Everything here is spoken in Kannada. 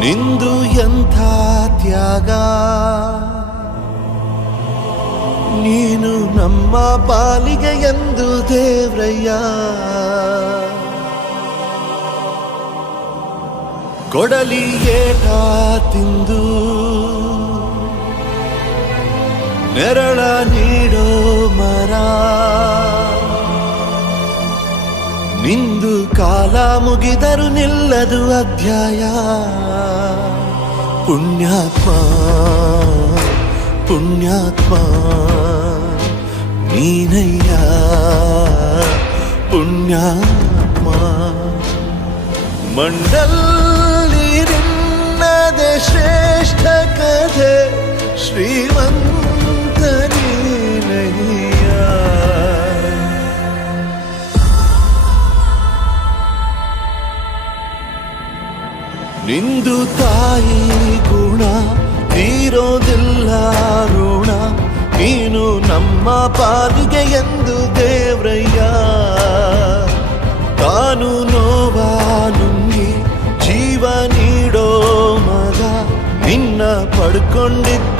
ನಿಂದು ಎಂಥ ತ್ಯಾಗ, ನೀನು ನಮ್ಮ ಪಾಲಿಗೆ ಎಂದು ದೇವ್ರಯ್ಯ. ಕೊಡಲಿ ಏಟ ತಿಂದು ನೆರಳ ನೀಡೋ ಮರ, ನಿಂದು ಕಾಲ ಮುಗಿದರು ನಿಲ್ಲದು ಅಧ್ಯಾಯ. ಪುಣ್ಯಾತ್ಮ ಪುಣ್ಯಾತ್ಮ ನೀನಯ್ಯ ಪುಣ್ಯಾತ್ಮ. ಮಂಡಲ್ಲಿ ನಿನ್ನದೆ ಶ್ರೇಷ್ಠ ಕಥೆ, ಶ್ರೀಮಂತ ನೀನಯ್ಯ. ನಿಂದು ತಾಯಿ ಗುಣ ತೀರೋದಿಲ್ಲ ಋಣ, ನೀನು ನಮ್ಮ ಪಾಲಿಗೆ ಎಂದು ದೇವ್ರಯ್ಯ. ತಾನು ನೋವ ನುಂಗಿ ಜೀವ ನೀಡೋ ಮಗ, ನಿನ್ನ ಪಡ್ಕೊಂಡಿದ್ದ